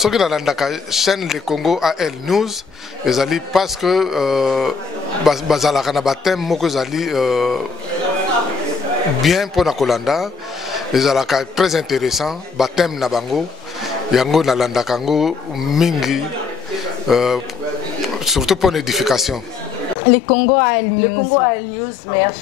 Ce qui est dans la chaîne Le Congo AL News, parce que bazala kana batem moko zali bien pour la Kolanda, les alaka très intéressant, batem na bango, yango na landa kango mingi, surtout pour l'édification. Le Congo AL News. Le Congo AL News, merci.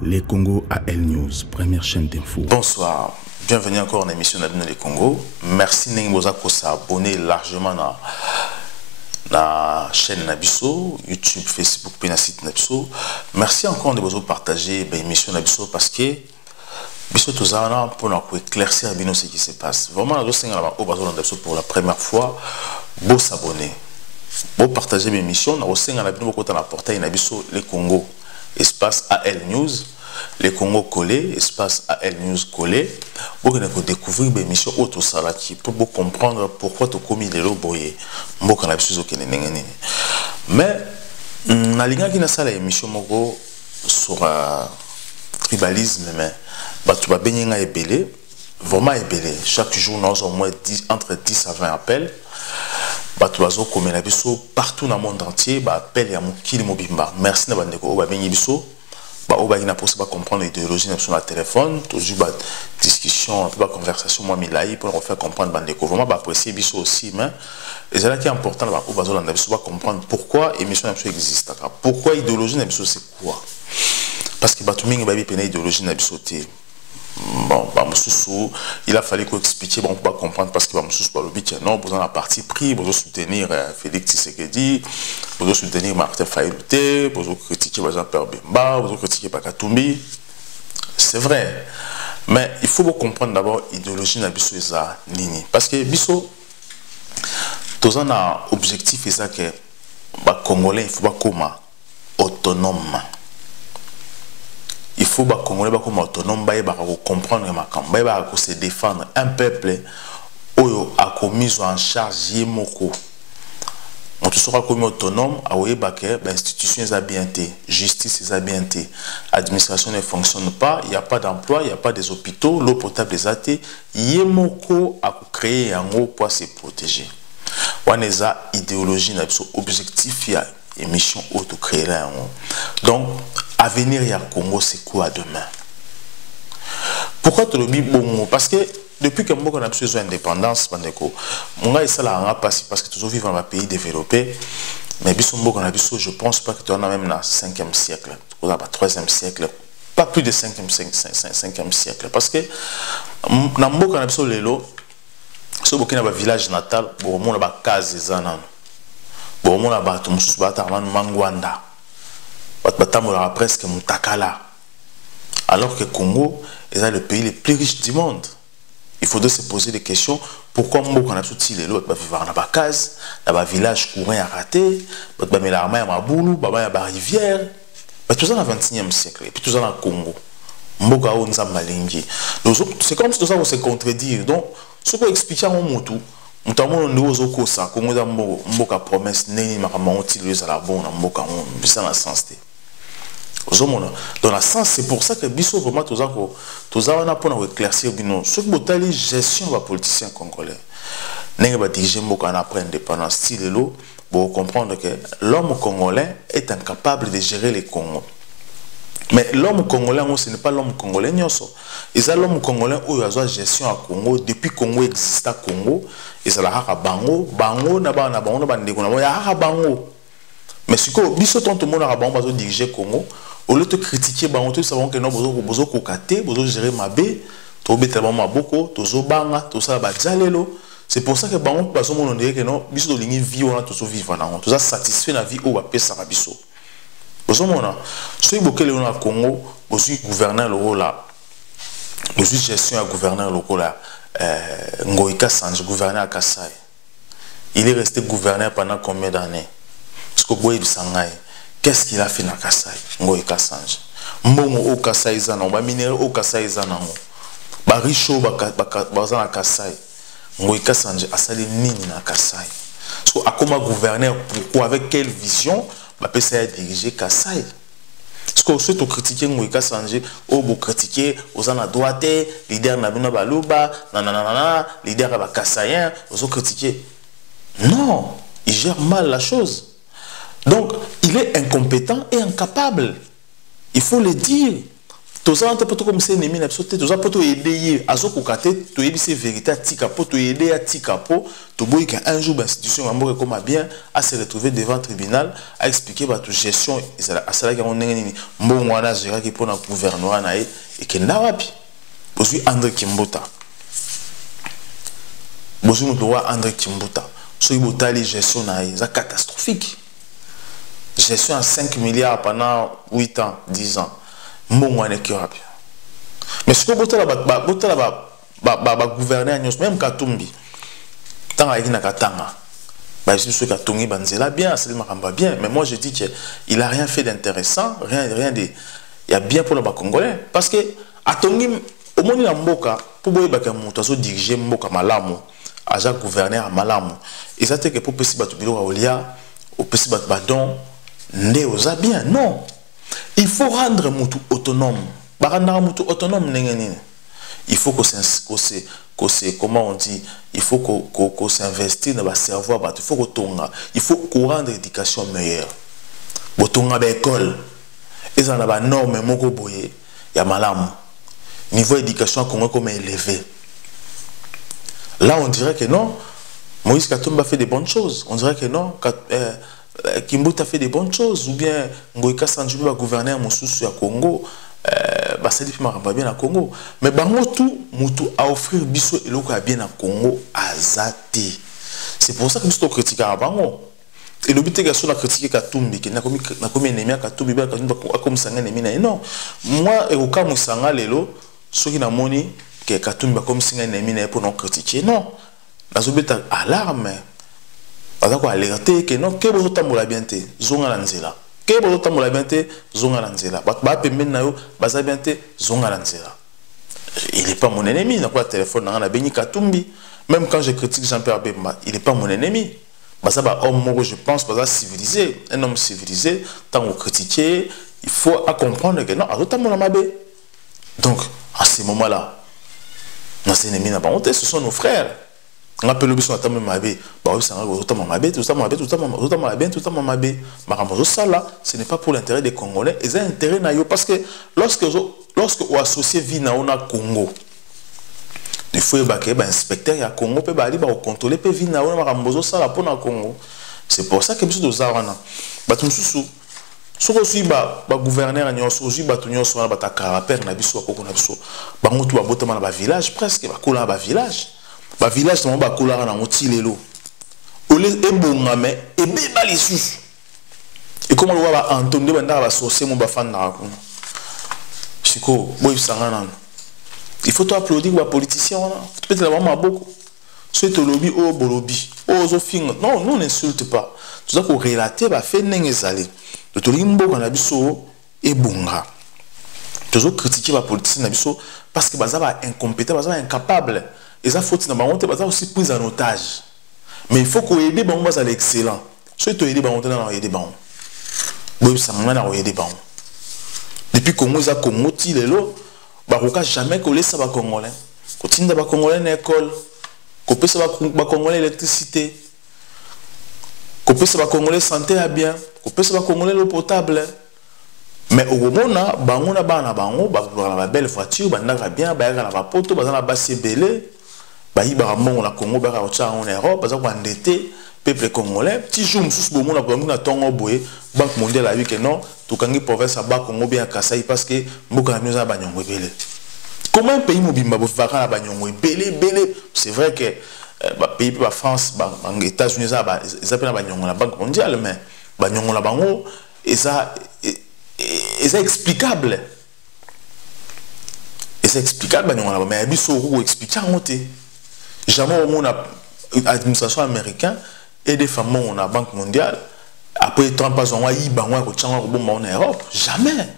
Les Congo AL News, première chaîne d'info. Bonsoir, bienvenue encore en émission d'Abino Les Congo. Merci Nengoza pour s'abonner largement à la chaîne Nabiso, YouTube, Facebook, puis le site Nabiso. Merci encore de vous partager l'émission Nabiso parce que Biso Tozana pour éclaircir Abino ce qui se passe. Vraiment, pour la première fois, vous s'abonner. Vous partager mes émissions, vous avez un portail Nabiso Les Congo. Espace AL News, les Congo collé, espace AL News collé. Vous allez découvrir des missions auto salaki pour comprendre pourquoi tu as commis les loboyés. Mais na linga qui na sala émission moko sur tribalisme mais tu vas baigner nga ebelé, vraiment ebelé. Chaque jour nous avons au moins entre 10 à 20 appels. Partout dans le monde entier, appel à Moukili Mobimba. Merci à vous. On peut comprendre l'idéologie sur le téléphone, toujours discussion, conversation, pour faire comprendre Bandeko. Vraiment, apprécier aussi, mais c'est qui est important de comprendre pourquoi l'émission existe. Pourquoi l'idéologie c'est quoi? Parce que tout le monde a une idéologie. Bon, il a fallu qu'on explique, on peut comprendre parce que non, vous avez un parti pris, vous soutenir Félix Tshisekedi, vous soutenir Martin Fayouté, vous critiquer Jean-Pierre Bemba, vous critiquer Pakatumbi. C'est vrai. Mais il faut comprendre d'abord l'idéologie de Bisso Eza Nini. Parce que Bisso, tous on a objectif et ça que les Congolais, il faut pas comme autonome. Il faut que les Congolais soient autonomes, comprendre se défendre. Un peuple qui a mis en charge Yemoko. On sera commis autonome, l'institution est bien été, justice est bien été, l'administration ne fonctionne pas, il n'y a pas d'emploi, il n'y a pas des hôpitaux, l'eau potable est athée. Yemoko a créé un mot pour se protéger. On a une idéologie, un objectif, il y a une émission auto-créée. Donc, avenir ya Congo c'est quoi demain? Pourquoi tu le dis bon? Parce que depuis que nous avons besoin d'indépendance, on a ça là parce que toujours vivre dans un pays développé, mais je pense pas que tu en as même dans le 5e siècle, dans le 3e siècle, pas plus de 5e siècle, parce que dans le Burkina Faso lelo, ce Burkina Faso village natal, bon on a ba case zanan, bon on a ba tout musu ba ta mangwanda. Presque Moutakala. Alors que Congo est le pays le plus riche du monde. Il faudrait se poser des questions. Pourquoi on a tout les autres vivre dans la case, dans un village courant à rater, dans la boulou, dans la rivière. Tout ça dans le 21e siècle. Et puis tout ça dans le Congo. C'est comme si tout ça va se contredire. Donc, ce qu'on explique à mon motu, notamment nous avons ça, comme nous avons une promesse, nous avons utilisé la bonne, nous avons dans le sens. Dans le sens, c'est pour ça que Bisso vraiment tout ça on a pour éclaircir bino. Ce que vous avez gestion des politiciens congolais. N'engagez pas diriger beaucoup en après indépendance style l'eau pour comprendre que l'homme congolais est incapable de gérer les Congos. Mais l'homme congolais, ce n'est pas l'homme congolais, et ça l'homme congolais où il y a gestion à Congo depuis Congo existe à Congo et ça la haka bango na bandeko na ya haka bango. Mais ce que Bisso tout le monde a bango va diriger Congo. Au lieu de critiquer, nous savons que nous avons besoin de gérer ma baie, nous avons beaucoup, c'est pour ça que nous avons dit que nous avons vivre, nous avons satisfait la vie où nous avons fait Bisso. Si vous avez au Congo, vous avez gouverneur local, vous avez gestion gouverneur local, Ngoïka Sanj, gouverneur à Kassai. Il est resté gouverneur pendant combien d'années? Parce que vous avez qu'est-ce qu'il a fait dans Kassai? Ngoïka Sanj. Mbongo au Kassai Zanan, ba minéraux au Kassai Zanan. Ba richo bazan à Kassai. Ngoïka Sanj a sali nini na Kassai. So a comme gouverneur, pourquoi, avec quelle vision, ba peut ça diriger Kassai? Ce que vous critiquez, vous critiquez, vous critiquez, vous en droite, leader Nabino Balouba, nanana, leader Kassayen, vous critiquez. Non, il gère mal la chose. Donc, il est incompétent et incapable. Il faut le dire. Tous les gens comme c'est ennemi absolu. Tous les gens pour aider à ce côté, tu es c'est vérité à Tikapo, tu aider à Tikapo, tu vois qu'un jour l'institution va comme bien à se retrouver devant le tribunal à expliquer votre gestion à cela qui on est bon on a géré qui pour le gouvernement et que n'awapi. Aujourd'hui André Kimbuta. Aujourd'hui nous doit André Kimbuta. Sur les gestion c'est catastrophique. Gestion à 5 milliards pendant 8 ans, 10 ans. Mais ce que vous avez gouverné, même Katumbi, tant qu'il n'a qu'à bien, bien. Mais moi je dis qu'il n'a rien fait d'intéressant, rien de. Il y a bien pour le Congolais. Parce que, au moins, il y a un Mboka, pour diriger Mboka Malamu, agent gouverneur Malamu. Et ça, c'est que pour Pessi Batubilo Aolia, ou Pessi Batbadon, Néosa bien. Non. Il faut rendre Moutou autonome. Il faut comment on dit, il faut qu'on s'investisse dans le cerveau, il faut qu'on rende l'éducation meilleure. On a l'école, et on a des normes, il y a malam. Niveau éducation, comment élevé. Là, on dirait que non, Moïse Katumba fait des bonnes choses. On dirait que non, Kimbuta fait des bonnes choses, ou bien Ngoïka Sanjubi va gouverner à Moussoussou à Congo, c'est bien à Congo. Mais Bangotou, Moutou a offert Bissou et l'autre bien à Congo à Zati. C'est pour ça que nous sommes critiqués à Bango. Et le but est que nous critiqué Katumbi, qui n'a comme ennemi à Katumbi, comme Sanga ennemi. Non, moi, et au cas où Sanga Lelo, ceux qui n'ont moni que Katumbi comme Sanga ennemi pour nous critiquer. Non, nous sommes alarme. Parce qu'on a alerté que non, que vous avez la bienté, zonga lanzela. Que vous avez la bienté, zonga lanzela. Bah pemben na yo, baza bienté, zonga lanzela. Il n'est pas mon ennemi. Il n'a pas de téléphone, on a béni Katumbi. Même quand je critique Jean-Pierre Bemba, il n'est pas mon ennemi. Bah ça va homme je pense pas civilisé, un homme civilisé. Tant qu'on critique, il faut comprendre que non, à d'autres mon amabé. Donc à ce moment-là, nos ennemis n'a pas honte, ce sont nos frères. On appelle le bus à Tamé Mabé, ce n'est pas pour l'intérêt des Congolais, c'est un intérêt naïo parce que lorsque on associe vie na Congo, il faut que inspecteur ya Congo peut aller contrôler pe vie na makambozo sala pour na Congo. C'est pour ça que monsieur Dozarana, batumsusu soko sui ba gouverneur nyonso sui batu nyonso na bata caractère na biso ko na biso bango tu ba botama na ba village presque ba kola ba village. Ba village tamo ba kola na motilelo ole ebonga me ebe ba lisusu et comment le va entendre banda ba sorcier mo ba fan na ko chiko boy sangana il faut applaudir les politiciens peut-être la maman beaucoup c'est le lobby au bolobi au zofing non nous n'insulte pas tout ça qu'on relater ba fait nengezali de to limbo na biso ebonga toujours critiquer les politiciens na biso parce que baza ba incompétent baza incapable. Et ça faut aussi prise en otage. Mais il faut qu'on aide les gens à l'excellent. Si tu aides les gens, tu as aidé les gens. Depuis que nous avons commencé, nous n'avons jamais collé ça aux Congolais. Continue à Congolais à l'école. Couper ça aux Congolais l'électricité. Couper ça aux Congolais santé à bien. Couper ça aux Congolais l'eau potable. Mais au moment où on a une belle voiture, on a bien, on a une poto, on a un belé. La Congo en Europe, parce qu'on endetté peuple congolais. Petit jour, nous avons un tongo boé, Banque mondiale a dit que non, tout le province à Bas Congo bien Kassai parce que beaucoup de nous a banyongo belé. Comment un pays mobile va faire la banyongo belé? C'est vrai que pays la France, les États-Unis, ils appellent la banyongo la Banque mondiale, mais banyongo la bango, et ça est explicable. Et c'est explicable, mais il faut expliquer. Jamais au monde l'administration américaine et des femmes dans la Banque mondiale après Trump pas en en Europe jamais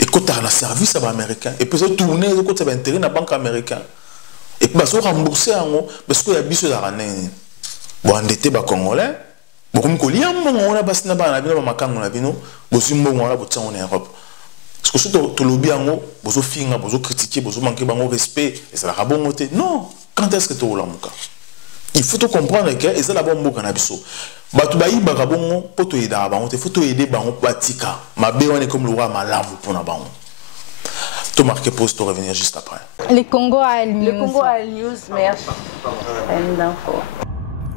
et quand tu as le service américain et puis tourner quand tu as intérêt dans la banque américaine et puis rembourser parce qu'il y a des choses à bon endetté ba congolais Comme qu'on lit un moment, on a passé na ba na bino ba makango na bino, bozu mbongo na botsa en Europe. Parce que surtout to lobby ango, bozo finga, bozo critiquer, bozo manquer bango respect et ça la bon côté. Non, quand est-ce que to la muka? Il faut tout comprendre que et ça la bombe kana biso. Batu bayi bagabongo poto ida bango, il faut to aider bango batika. Mabe on est comme le roi malamu pour na bango. To marquer pause to revenir juste après. Les Congo AL News. Le Congo AL News, merci.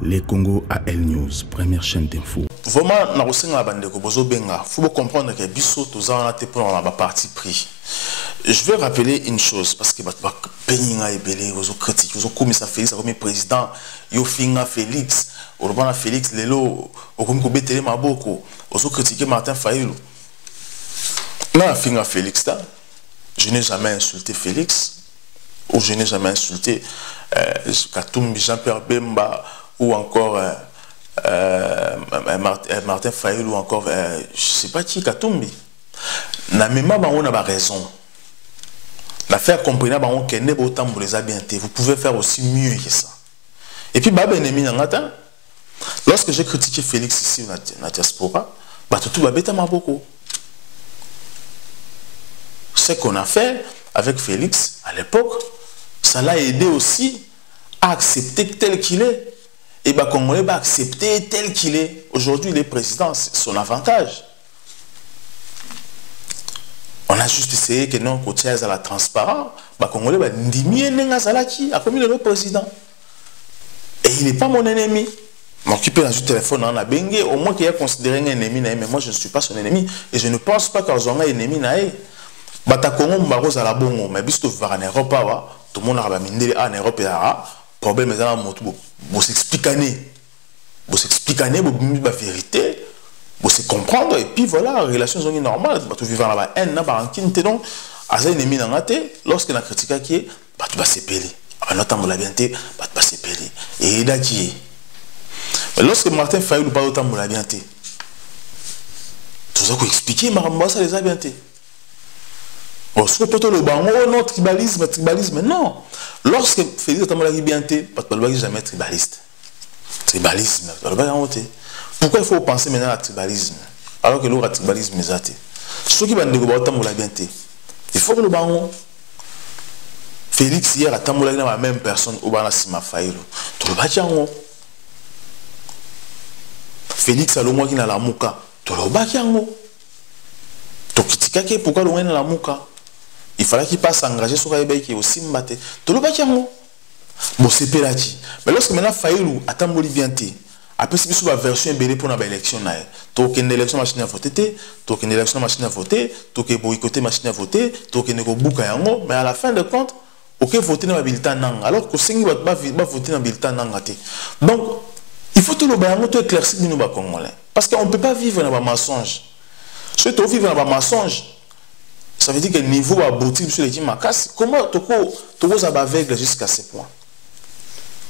Les Congo AL News, première chaîne d'info. Vraiment, na rosinga la bande ko bozo benga. Faut comprendre que biso toza na te pour la partie pris. Je vais rappeler une chose parce que ba peninga ebele bozo critique, bozo commissaire Félix comme président, yo finga Félix, Urbana Félix lelo, okomi ko betele maboko, bozo critiquer Martin Fayulu. Na finga Félix là. Je n'ai jamais insulté Félix, ou je n'ai jamais insulté Katumbi, Jean-Pierre Bemba, ou encore Martin Fayulu, ou encore, je ne sais pas qui, Katumbi. Na même pas on a raison. L'affaire comprenez pas qu'on n'est pas autant pour les habités. Vous pouvez faire aussi mieux que ça. Et puis, lorsque j'ai critiqué Félix ici dans la diaspora, tout va bêter beaucoup. Ce qu'on a fait avec Félix à l'époque, ça l'a aidé aussi à accepter tel qu'il est. Et bien, Congolais va accepter tel qu'il est. Aujourd'hui, il est président, c'est son avantage. On a juste essayé que non, côté à la transparence, Congolais va diminuer Nenga-Zalaki, a commis le président. Et il n'est pas mon ennemi. M'occuper du téléphone en a bengue, au moins qu'il ait considéré un ennemi, mais moi je ne suis pas son ennemi. Et je ne pense pas qu'ils ont un ennemi. Batakongo mbaroz à la bongo mais bisto va en Europe tout le monde a mindé en Europe et problème est dans moto bo s'expliquer la vérité bo se comprendre et puis voilà relations sont normales tu vivre là-bas un na ba nkinte donc à ennemi na ngate lorsque na critique qui ba tu vas se peler notamment la bienté ba tu vas se peler et daki mais lorsque Martin Fayulu pas autant la bienté tout ça ko expliquer maramba ça les a bienté. Bon, ce que peut-être le bango, non, tribalisme, non. Lorsque Félix a été bien té, parce que le jamais tribaliste. Tribalisme, pourquoi il faut penser maintenant à tribalisme alors que l'autre tribalisme est athée? Ceux qui vont dire bien té, il faut que le bango. Félix hier a été la même personne au Bana Sima Fayulu. Tout le bâtiment. Félix a le mot qui n'a la mouka. Tout le bâtiment. Tout qui pourquoi le la mouka? Il fallait qu'il passe à engager sur les qui aussi mbaté. Tout le bâtiment. Bon, c'est pelati. Mais lorsque maintenant Fayulu attend Bolivianté, après c'est sur la version belé pour la élection. Token élection machine à voter, token élection machine à voter, token boycotter machine à voter, token nego bouka yango. Mais à la fin de compte, ok voter dans la bulletin nang. Alors que singi va voter dans la bulletin nang. Donc, il faut tout le bayango tout éclaircir nous bas congolais. Parce qu'on ne peut pas vivre dans un mensonge. Si tu vis dans un mensonge, ça veut dire que le niveau a abouti sur les Timakas. Comment tu es aveugle jusqu'à ce point?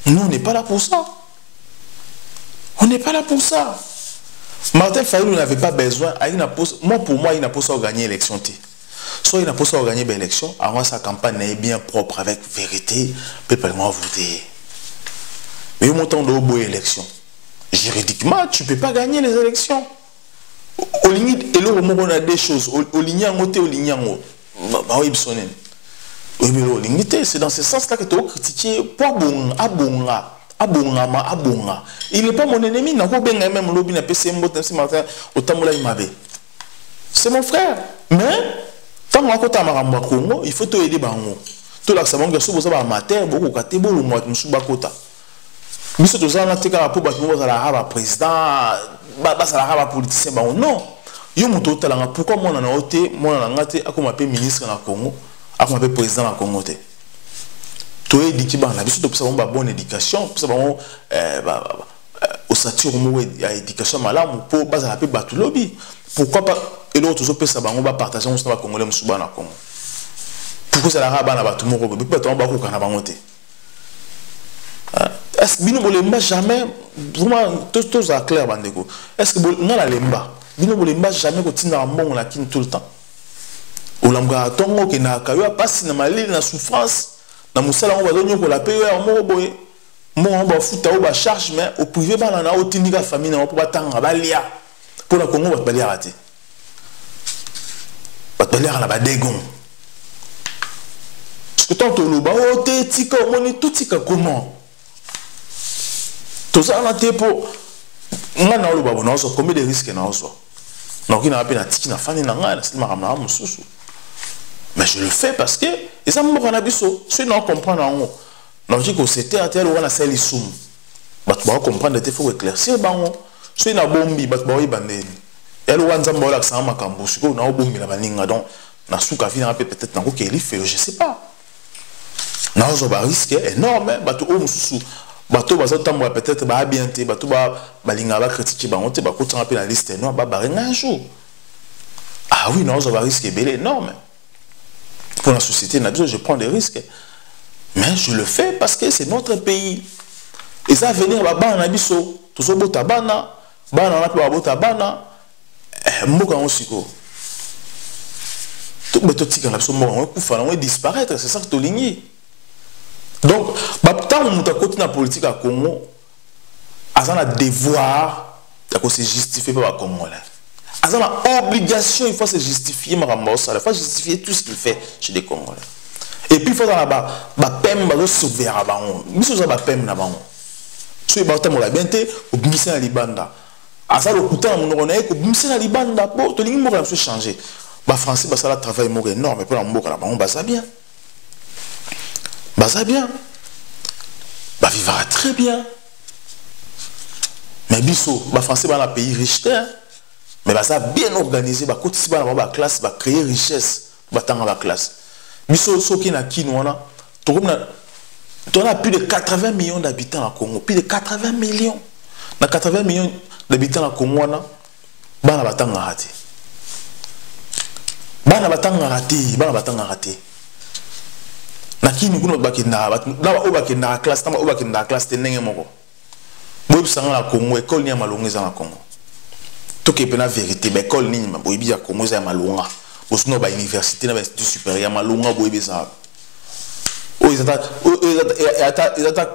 Nous, on n'est pas là pour ça. On n'est pas là pour ça. Martin Fayulu n'avait pas besoin. Moi, pour moi, il n'a pas ça gagner l'élection. Soit il n'a pas ça gagner l'élection, avant sa campagne est bien propre, avec vérité, peuple va voter. Mais au montant de l'élection, élection, juridiquement, tu ne peux pas gagner les élections. Au limite, on a des choses. Au limite, c'est dans ce sens-là que tu as critiqué. Il n'est pas mon ennemi. C'est mon frère. Mais, tant que tu as Congo, il faut te aider. Tu as savon que tu as amateur, beaucoup de choses. Biso tozana teka po bato mo zala haba président ba sala haba politicien ba non yo muto talanga pourquoi moi na oté moi na ngate akoma pe ministre na Congo akoma pe président na Congo té to édiki ba na biso to pesa ba bonne éducation pesa ba au sature mo ya éducation malamu po ba sala pe bato lobby pourquoi pas et l'autre zo pesa ba ngo ba partager on ba congolais musuba na Congo pourquoi ça la haba na bato mo ko bi bato ba ko kana ba ngoté. Est-ce que vous ne jamais vraiment tout ça clair bandeko? Est-ce que vous n'avez lemba? Vous ne jamais continuer à bon la kin tout le temps. Ou l'amga tongo que na kayo passe na malili na souffrance na musala on va donner ko la payer en mo boye. Moi, on fout à charge, mais au privé, on a au tini la famille, on peut pas t'en balia. Pour la Congo, on va pas les rater. On va pas les rater, on va dégon. Parce que tant que l'on va, oh, t'es tika, on est tout tika comment? Tout ça, on a été pour. On a le babo, on a combien de risques on a aussi. Donc, il a appelé la tiki, na fani na nga, c'est ma ramana moussou. Mais je le fais parce que, et ça me rend abisso. Si on comprend en haut, on dit que c'était à tel ou on a celle soum. Bah, tu vas comprendre, il faut éclaircir, bah, si on a bombi, bah, tu vas y bander. Et le one zamba, là, ça m'a cambo, si on a bombi la baninga, donc, na souka fina peut-être, na qu'il fait, je sais pas. Na on va risquer énorme, bah, tu moussou. Bah, tu vas peut-être, bah, bien, bah, tu vas, bah, l'inga va critiquer, bah, on te, bah, quand on appelle la liste noire, bah, un jour. Ah oui, non, on va risquer bel énorme. Pour la société, je prends des risques. Mais je le fais parce que c'est notre pays. Et ça va venir là-bas en abisso. Tout ça, botabana, bana, botabana, mboka osiko. Tout le petit quand on va disparaître, c'est ça que tu lignes. Donc, tant que nous continuons la politique à Congo, on a un devoir de se justifier par le Congo. On a une obligation, il faut se justifier, il faut justifier tout ce qu'il fait chez les Congolais. Et puis il faut là-bas, il sauver à Baron. Il faut sauver à Baron. Si vous avez la bienté, vous bimissez à Libanda. À ça, le couteau, vous bimissez à Libanda. Pour tout le monde, il faut changer. Les Français, ça a un travail énorme. Pour la Mboka, ça bien. Ça bien. Ça vivra très bien. Mais biso, les Français, c'est un pays riche. Mais ça bien organisé, bah quand tu vas classe, bah créer richesse, bah dans la classe. Mais ce qui n'a qui nous on a plus de 80 millions d'habitants au Congo, plus de 80 millions. Dans 80 millions d'habitants au Congo, on a bah batanga raté. Bah batanga raté. Na qui nous connaît bah qui n'a là où bah qui n'a classe, là où bah qui n'a classe tenenge moko. Moi je la Congo école ni amalongeza na Congo. Tout qui est la vérité, l'école ni boibi a commencé à malonga. Au sinon ba université na institut supérieur malonga boibi ça. Ils ont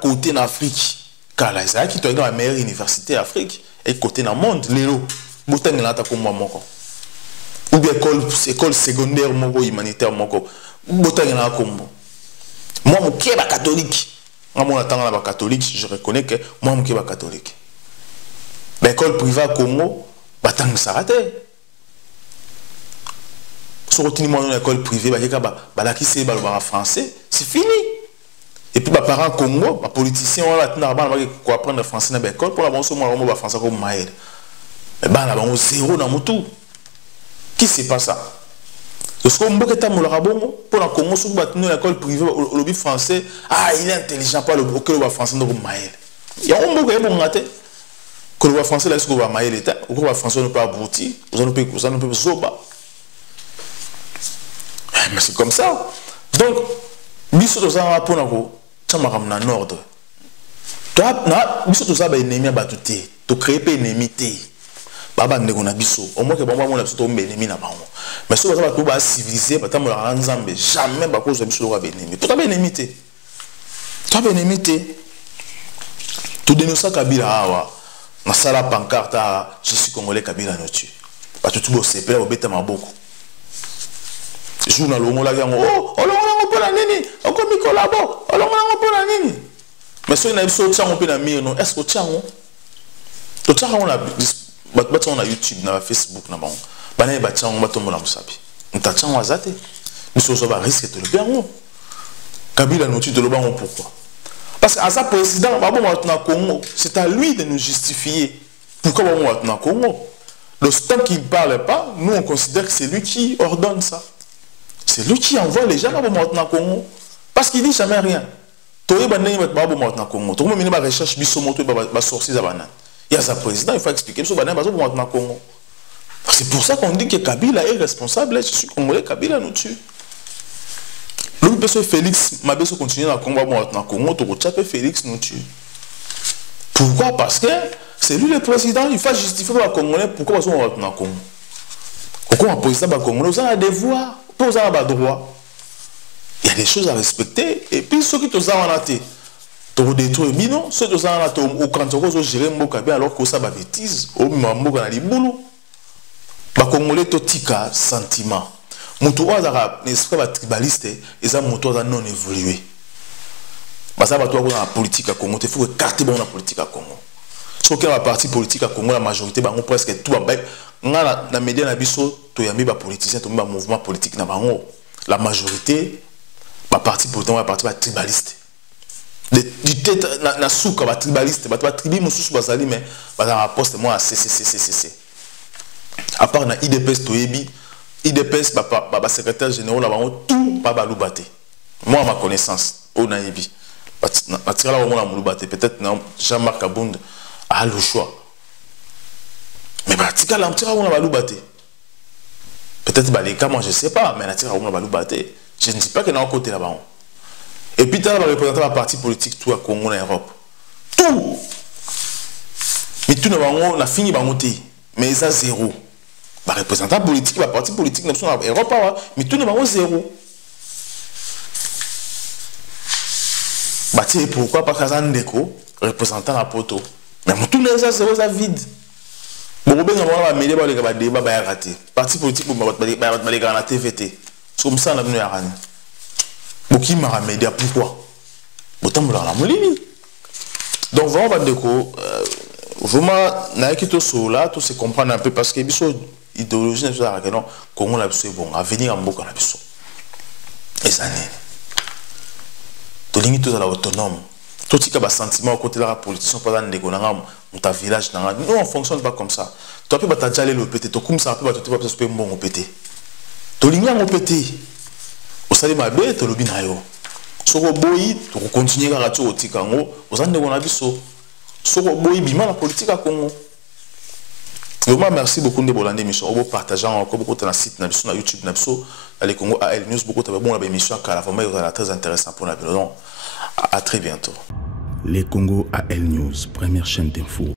côté en Afrique. Car là c'est qui toi dans la meilleure université d'Afrique et côté dans le monde lélo. Boteng là ta comme moko. Ou bien école secondaire moko humanitaire moko. Boteng là comme moi mon qui est catholique. Moi mon attend là catholique, je reconnais que moi mon qui est catholique. L'école privée à Congo batang sarate. Si on continue dans l'école privée, qui c'est français, c'est fini. Et puis les parents Congo, les politiciens ont apprendre le français dans l'école pour la bonne somme on va français comme Maël. Mais là on zéro dans tout. Qui c'est pas ça? Parce qu'on peut être pour la Congo sur l'école privée au lobby français, ah il est intelligent pas le français comme Maël. Il y a un mot qui est bon raté. Quand le français là, ce qu'on va mailler l'État, ou qu'on va français ne pas aboutir, vous en pouvez zoba. Mais c'est comme ça. Donc, biso to za pour nako, tama ramna ordre. Toi, na biso to za ba ennemi abatuté, to créer pas ennemi té. Baba ndeko na biso, au moins que bon on a biso to ennemi na bango. Mais so za ba to ba civiliser, ba tamola ranzambe, jamais ba cause biso ba ennemi. To ba ennemi té. To ba ennemi té. To dénoncer Kabila awa. Na sala pancarte je suis congolais Kabila no tu. Ba tout bo sepe o beta maboko. Journal longo la yango oh longo pour la nini. On comme collabo. Longo pour la nini. Mais so na biso tsango pe na mire non. Est-ce que tsango? To tsango on a ba on a YouTube na Facebook na bango. Bana ba tsango ba tombola musabi. Nta tsango azate. Biso so ba risque to le bien. Kabila no tu de le bango pourquoi? Parce qu'à sa président, c'est à lui de nous justifier. Pourquoi on va au Congo? Le temps qu'il ne parle pas, nous on considère que c'est lui qui ordonne ça. C'est lui qui envoie les gens au Congo. Parce qu'il ne dit jamais rien. Il y a sa président, il faut expliquer. C'est pour ça qu'on dit que Kabila est responsable. Je suis congolais, Kabila nous tue. Le monsieur Félix m'a besoin de continuer à combattre dans le Congo, tu Félix nous tue. Pourquoi? Parce que c'est lui le président, il faut justifier le Congolais pourquoi on va dans le Congo. Pourquoi un président congolais, vous avez des devoirs, vous avez des droits. Il y a des choses à respecter, et puis ceux qui sont en athée, to détruire bino ce que ça na to au quand on gérer mboka bien alors que ça ba bêtise au mboka na libulu ba congolais to tika sentiment mutu oza n'esprit ba tribaliste eza mutu oza non évolué basa ba to ko na politique à Congo te faut que carte bon na politique à Congo so que la parti politique à Congo la majorité bango presque tout ba nga na média na biso to yambi ba politicien to ba mouvement politique na bango la majorité ba parti politique ba parti ba tribaliste du tête na souka ba tribaliste ba tribi mususu bazali mais ba na poste moi à CCCCC à part na IDPS to yebi IDPS ba secrétaire général la bango tout ba balubate moi à ma connaissance au na yebi ba tira la bango na mulubate peut-être na Jean-Marc Abund a le choix mais ba tika la tira na balubate peut-être ba les cas moi je sais pas mais na tira na balubate je ne dis pas que na côté là bango. Et puis, tu as représenté la partie politique tout à Congo en Europe. Tout. Mais tout n'a fini par monter. Mais ça, zéro. Le représentant politique, la partie politique, en Europe, mais tout n'a zéro. Pourquoi pas Kazan Ndeko, représentant la poto. Mais tout n'a zéro, ça vide. Bon, ben, on va mêler les débats, raté. Parti politique, on va les gars TVT. Comme ça, on a venu à Rani. Boki m'a média pourquoi autant me la molini donc vraiment Bandeko vraiment na ekito sola tout se comprendre un peu parce que biso idéologie na ça que non Congo la biso bon avenir en mboka na biso ezane to lingi to la autonome tout tika ba sentiment au côté de la politicien pas dans ndeko na ta village na nous on fonctionne pas comme ça toi peut ba tjale le pété to comme ça peut ba to pas peut bon pété to lingi en pété au sali mabe to lobi na yo soko boyi to continuer ka ratio otikango ozande ko na biso soko boyi bima la politique à Congo. Vraiment merci beaucoup de bolande émission au partageant encore beaucoup dans site na biso na YouTube na biso les Congo AL News beaucoup de bon la émission car vraiment très intéressant pour la bilan. À très bientôt. Les Congo AL News, première chaîne d'info.